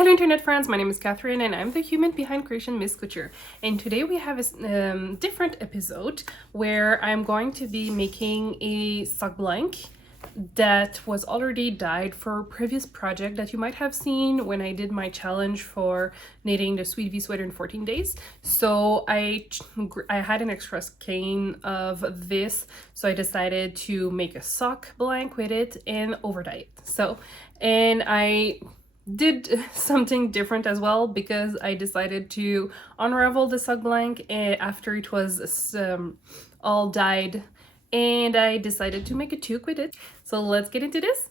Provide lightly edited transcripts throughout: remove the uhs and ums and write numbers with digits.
Hello internet friends, my name is Catherine and I'm the human behind creation Miss Couture, and today we have a different episode where I'm going to be making a sock blank that was already dyed for a previous project that you might have seen when I did my challenge for knitting the Sweet V sweater in 14 days. So I had an extra skein of this, so I decided to make a sock blank with it and overdye it. And I did something different as well because I decided to unravel the sock blank after it was all dyed, and I decided to make a toque with it. So let's get into this.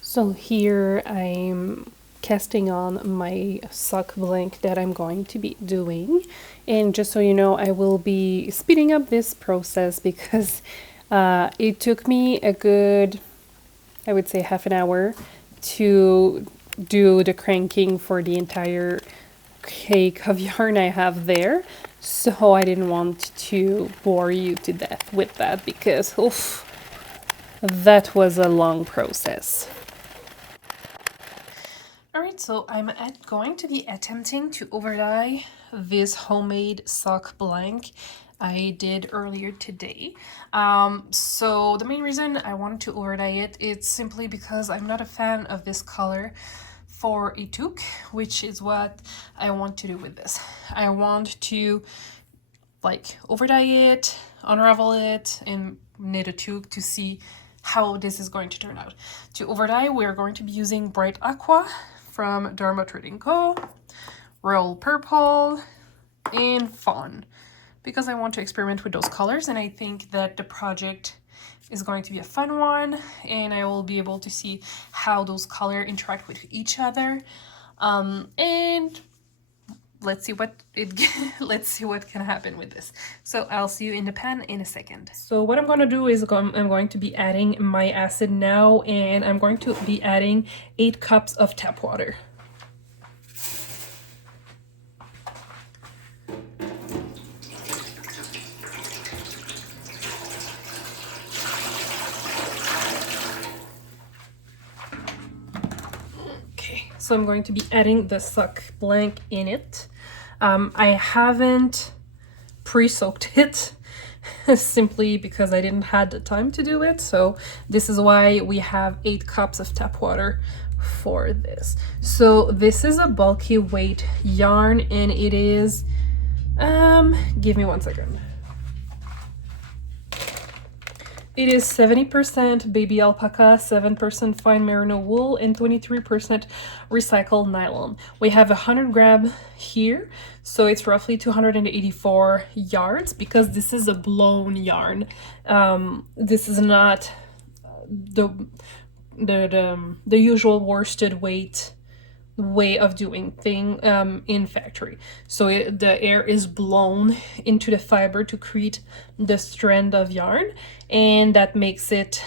So here I'm casting on my sock blank that I'm going to be doing, and just so you know, I will be speeding up this process because it took me a good, I would say, half an hour to do the cranking for the entire cake of yarn I have there. So I didn't want to bore you to death with that because oof, that was a long process. Alright, so I'm going to be attempting to overdye this homemade sock blank I did earlier today. So the main reason I wanted to overdye it, it's simply because I'm not a fan of this color for a toque, which is what I want to do with this. I want to like overdye it, unravel it, and knit a toque to see how this is going to turn out. To overdye, we're going to be using Bright Aqua from Dharma Trading Co., Royal Purple, and Fawn, because I want to experiment with those colors, and I think that the project is going to be a fun one, and I will be able to see how those colors interact with each other, and let's see what can happen with this. So I'll see you in the pan in a second. So what I'm going to do is I'm going to be adding my acid now, and I'm going to be adding 8 cups of tap water. So I'm going to be adding the sock blank in it. I haven't pre-soaked it simply because I didn't have the time to do it. So this is why we have 8 cups of tap water for this. So this is a bulky weight yarn, and it is, give me 1 second. It is 70% baby alpaca, 7% fine merino wool, and 23% recycled nylon. We have 100 gram here, so it's roughly 284 yards because this is a blown yarn. This is not the usual worsted weight way of doing thing in factory. So the air is blown into the fiber to create the strand of yarn, and that makes it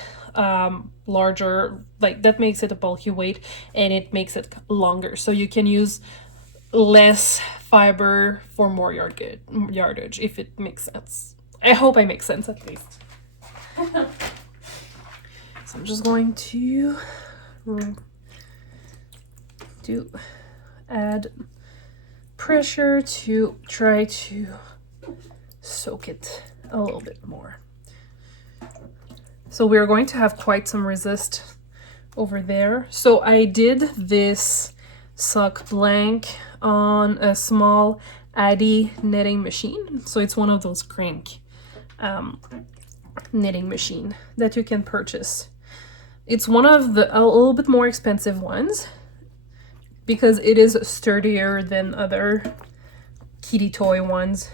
larger, like that makes it a bulky weight, and it makes it longer, so you can use less fiber for more yardage, if it makes sense. I hope I make sense at least. So I'm just going to add pressure to try to soak it a little bit more. So we're going to have quite some resist over there. So I did this sock blank on a small Addi knitting machine. So it's one of those crank knitting machine that you can purchase. It's one of the a little bit more expensive ones, because it is sturdier than other kitty toy ones.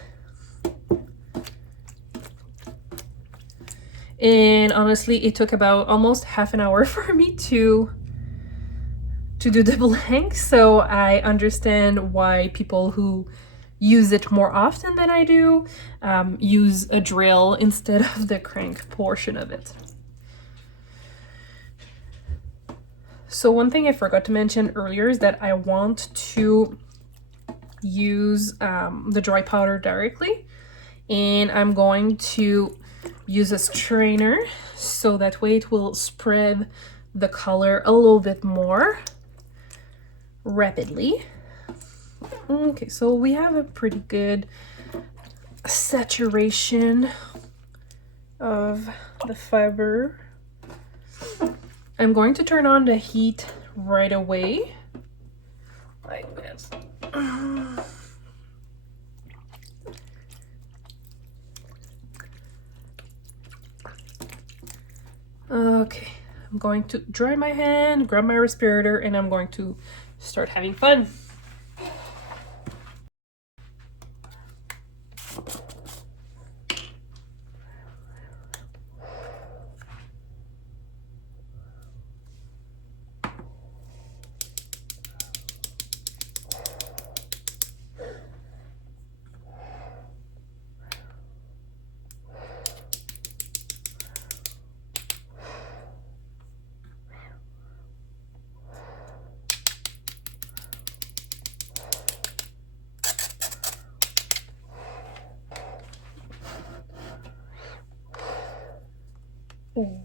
And honestly, it took about almost half an hour for me to do the blank, so I understand why people who use it more often than I do use a drill instead of the crank portion of it. So one thing I forgot to mention earlier is that I want to use the dry powder directly, and I'm going to use a strainer so that way it will spread the color a little bit more. rapidly. Okay, so we have a pretty good saturation of the fiber. I'm going to turn on the heat right away, like this. Okay, I'm going to dry my hand, grab my respirator, and I'm going to start having fun. Ooh.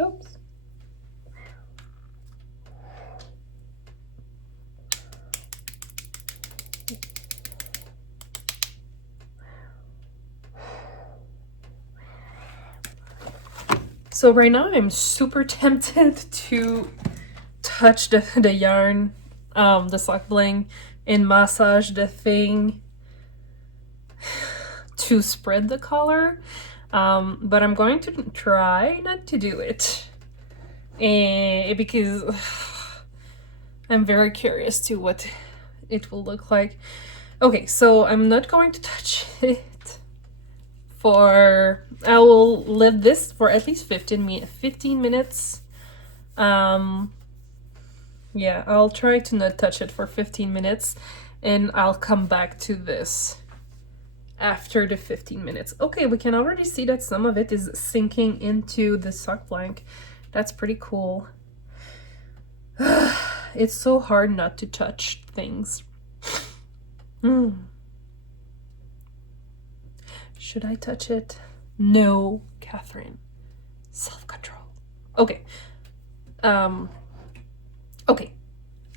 Oops. So right now I'm super tempted to touch the yarn, the sock bling, and massage the thing to spread the color. But I'm going to try not to do it. Because I'm very curious to what it will look like. Okay, so I'm not going to touch it I will leave this for at least 15 minutes. Yeah, I'll try to not touch it for 15 minutes, and I'll come back to this after the 15 minutes. Okay, we can already see that some of it is sinking into the sock blank. That's pretty cool. It's so hard not to touch things. Should I touch it? No, Catherine. Self-control. Okay. Okay.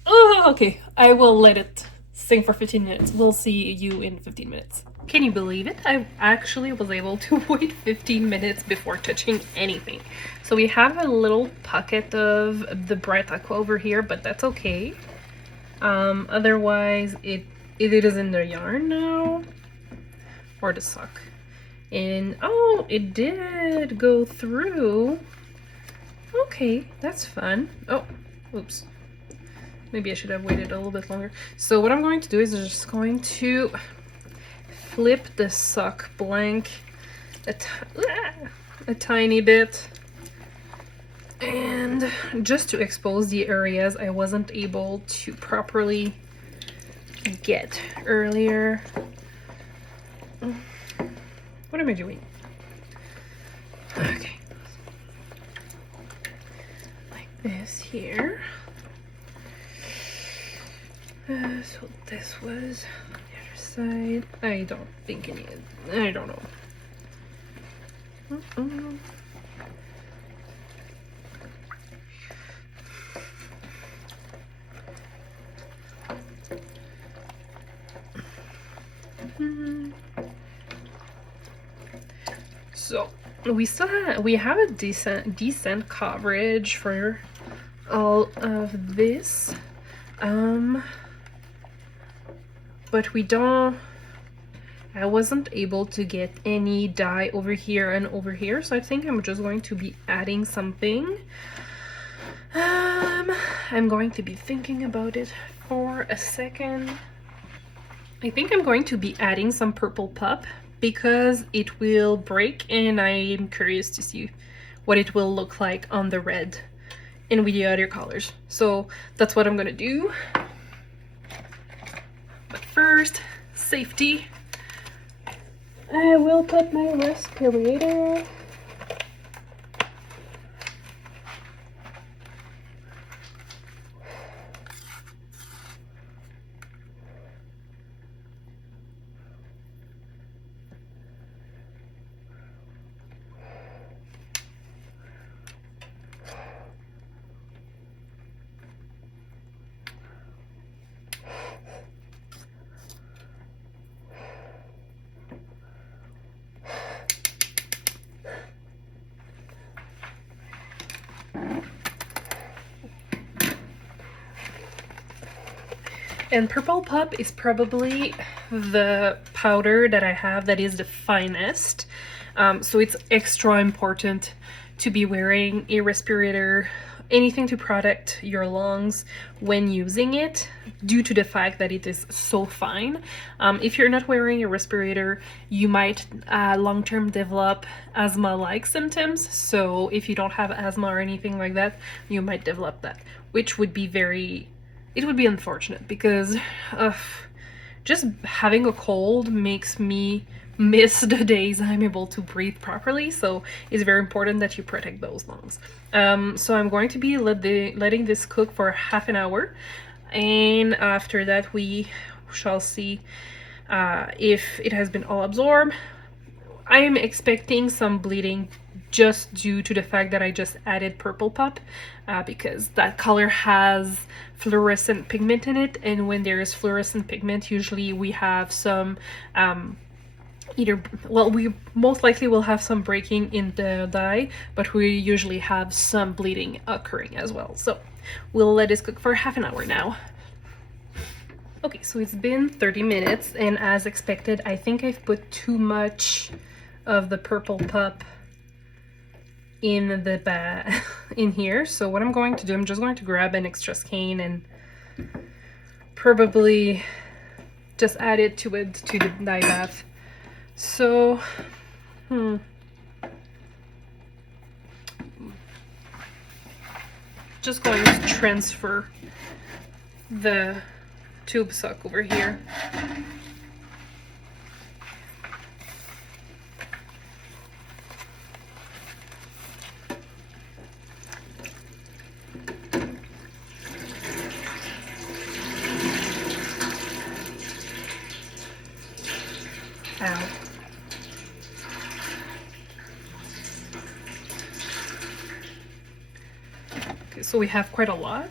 Oh, okay. I will let it sing for 15 minutes. We'll see you in 15 minutes. Can you believe it? I actually was able to wait 15 minutes before touching anything. So we have a little pocket of the bright aqua over here, but that's okay. Otherwise, it is in the yarn now, or the sock. And oh, it did go through. Okay, that's fun. Oh, oops. Maybe I should have waited a little bit longer. So what I'm going to do is I'm just going to flip the sock blank a tiny bit, and just to expose the areas I wasn't able to properly get earlier. What am I doing? Okay. Like this here. So this was the other side. I don't think any. I don't know. So we have a decent coverage for all of this, but we don't I wasn't able to get any dye over here and over here, so I think I'm just going to be adding something. I'm going to be thinking about it for a second. I think I'm going to be adding some purple pop because it will break, and I'm curious to see what it will look like on the red and with the other colors. So that's what I'm gonna do. But first, safety. I will put my respirator. And purple pop is probably the powder that I have that is the finest. So it's extra important to be wearing a respirator, anything to protect your lungs when using it, due to the fact that it is so fine. If you're not wearing a respirator, you might long-term develop asthma-like symptoms. So if you don't have asthma or anything like that, you might develop that, which would be it would be unfortunate, because just having a cold makes me miss the days I'm able to breathe properly, so it's very important that you protect those lungs. So I'm going to be letting this cook for half an hour, and after that we shall see if it has been all absorbed. I'm expecting some bleeding just due to the fact that I just added purple pop, because that color has fluorescent pigment in it, and when there is fluorescent pigment, usually we have some we most likely will have some breaking in the dye, but we usually have some bleeding occurring as well. So we'll let this cook for half an hour now. Okay, so it's been 30 minutes, and as expected, I think I've put too much of the purple pop in the in here. So what I'm going to do, I'm just going to grab an extra skein and probably just add it to the dye bath. So just going to transfer the tube sock over here. Ow. Okay, so we have quite a lot.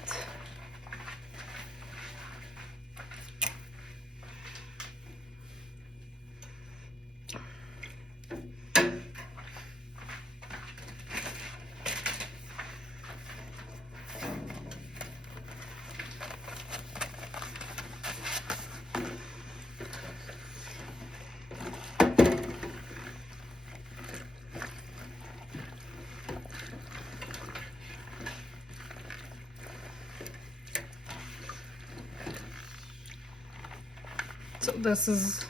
So this is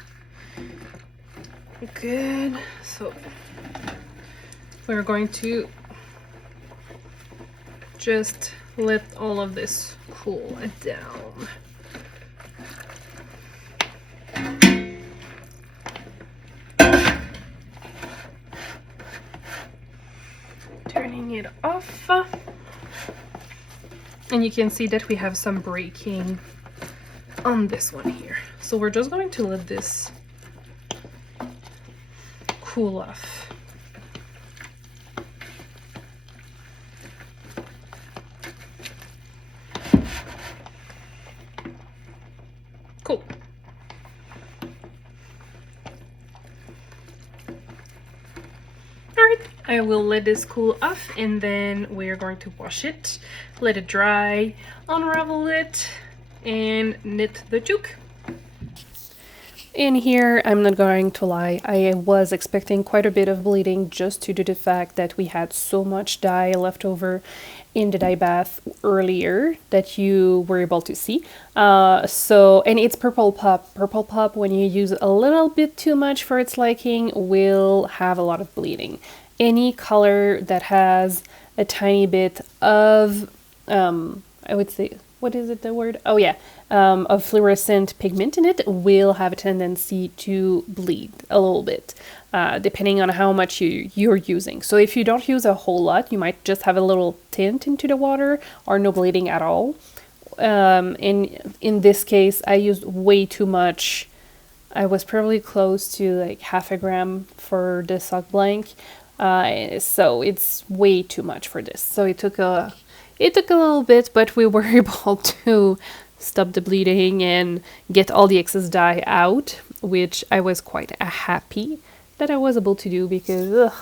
good. So we're going to just let all of this cool down. Turning it off. And you can see that we have some breaking on this one here. So we're just going to let this cool off. Cool. Alright, I will let this cool off, and then we're going to wash it, let it dry, unravel it, and knit the toque. In here, I'm not going to lie, I was expecting quite a bit of bleeding just due to the fact that we had so much dye left over in the dye bath earlier that you were able to see. And it's purple pop. Purple pop, when you use a little bit too much for its liking, will have a lot of bleeding. Any color that has a tiny bit of, I would say, what is it, the word? Oh yeah, of fluorescent pigment in it will have a tendency to bleed a little bit, depending on how much you're using. So if you don't use a whole lot, you might just have a little tint into the water or no bleeding at all. In this case, I used way too much. I was probably close to like half a gram for the Sock Blank. So it's way too much for this. So it took a little bit, but we were able to stop the bleeding and get all the excess dye out, which I was quite happy that I was able to do, because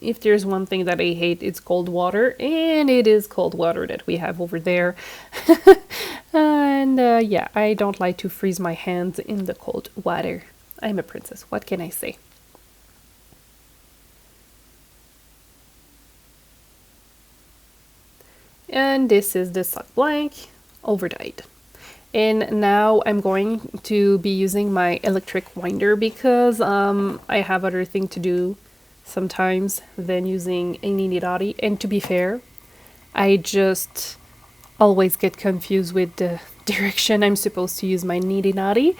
if there's one thing that I hate, it's cold water, and it is cold water that we have over there. And yeah, I don't like to freeze my hands in the cold water. I'm a princess, what can I say? And this is the Sock Blank overdyed. And now I'm going to be using my electric winder, because I have other things to do sometimes than using a kneaded Addi. And to be fair, I just always get confused with the direction I'm supposed to use my kneaded Addi.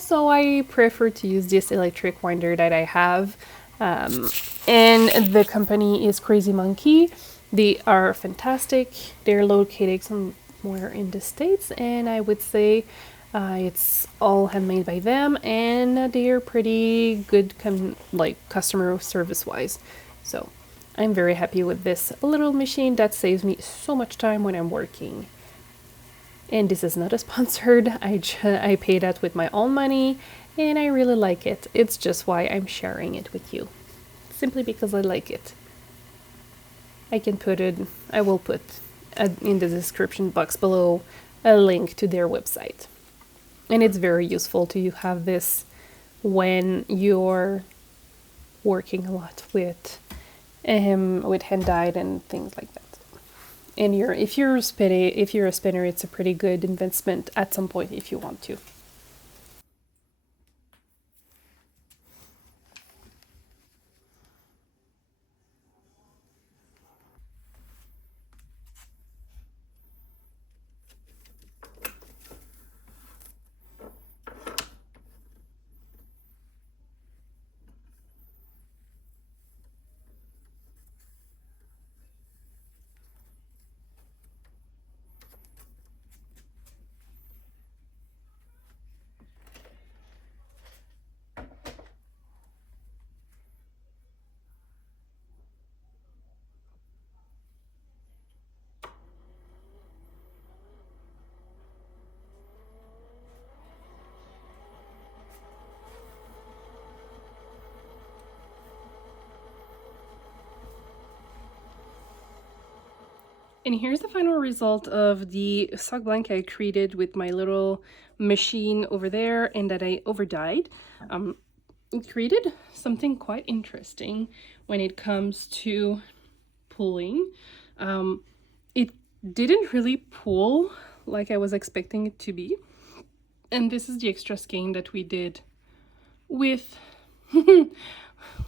So I prefer to use this electric winder that I have. And the company is Crazy Monkey. They are fantastic. They're located somewhere in the States, and I would say it's all handmade by them, and they're pretty good customer service wise. So I'm very happy with this little machine that saves me so much time when I'm working. And this is not a sponsored. I pay that with my own money, and I really like it. It's just why I'm sharing it with you, simply because I like it. I will put in the description box below a link to their website. And it's very useful to have this when you're working a lot with hand dyed and things like that. And if you're a spinner, it's a pretty good investment at some point if you want to. And here's the final result of the Sock Blank I created with my little machine over there and that I overdyed. It created something quite interesting when it comes to pulling. It didn't really pull like I was expecting it to be. And this is the extra skein that we did with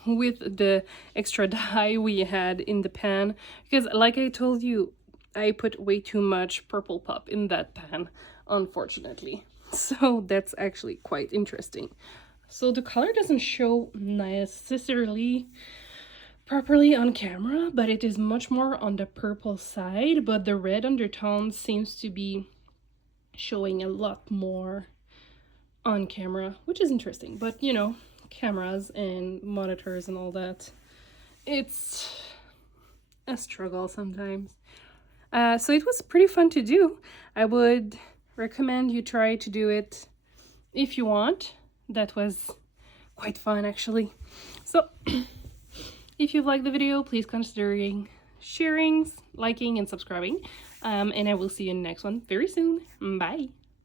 with the extra dye we had in the pan, because like I told you, I put way too much purple pop in that pan, unfortunately. So that's actually quite interesting. So the color doesn't show necessarily properly on camera, but it is much more on the purple side, but the red undertone seems to be showing a lot more on camera, which is interesting. But you know, cameras and monitors and all that, it's a struggle sometimes. So it was pretty fun to do. I would recommend you try to do it if you want. That was quite fun, actually. So if you've liked the video, please consider sharing, liking, and subscribing. And I will see you in the next one very soon. Bye!